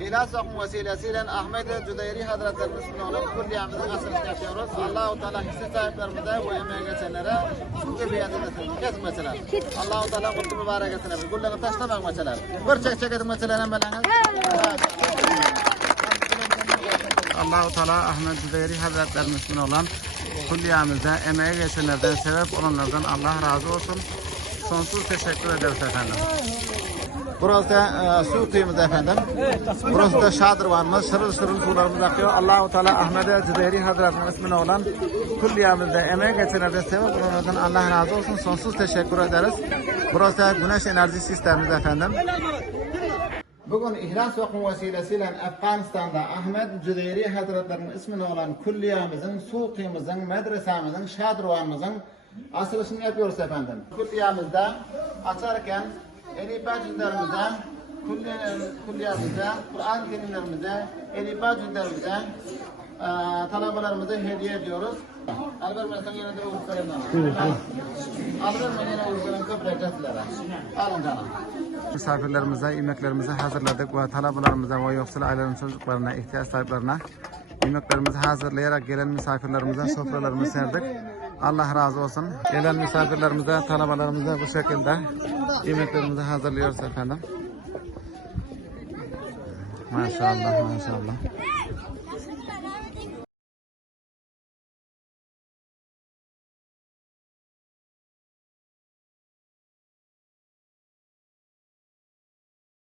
Vakfı vesilesiyle Ahmet Cüdeyri Hazretlerinin ismini alıp kulliyemizin asılını yapıyoruz. Allah-u Teala hisse sahiplerimize ve emeğe geçenlere su gibi yadını kesmeseler. Allah-u Teala mutlu mübarek etsin. Kulları taşlamak meseler. Bir çek çek edin meseleler hemen. Allah-u Teala Ahmet Cüdeyri Hazretlerinin ismini olan kulliyemizde emeğe geçenlerden, sebep olanlardan Allah razı olsun. Sonsuz teşekkür ederiz efendim. Burası da e, su kıyımız efendim. Burası da şadırvanımız. Şırıl şırıl sularımız akıyor. Allahu Teala Ahmet Zübeyri Hazretleri'nin ismine olan kulliyemizde emeğe geçenlerden sebep olanlardan Allah razı olsun. Sonsuz teşekkür ederiz. Burası da güneş enerji sistemimiz efendim. Bugün İhlas Vakfı vesilesiyle Afganistan'da Ahmet Cüdeyri Hazretleri'nin ismini olan kulliyemizin, suqimizin, medresemizin, şadırvanımızın açılışını yapıyoruz efendim. Kulliyemizde açarken Cüzlerimize, kulliyemizde, Kur'an kelimlerimize, Elipa cüzlerimize, eee talabalarımıza hediye ediyoruz. Alvermezsen yine de uğurlarım Alvermezsen yine uğurlarım köprek Alın canım. Misafirlerimize, yemeklerimizi hazırladık ve talabalarımıza ve yoksul ailelerin çocuklarına, ihtiyaç sahiplerine yemeklerimizi hazırlayarak gelen misafirlerimize sofralarımızı serdik. Allah razı olsun. Gelen misafirlerimize, talabalarımıza bu şekilde yemeklerimizi hazırlıyoruz efendim. Maşallah maşallah.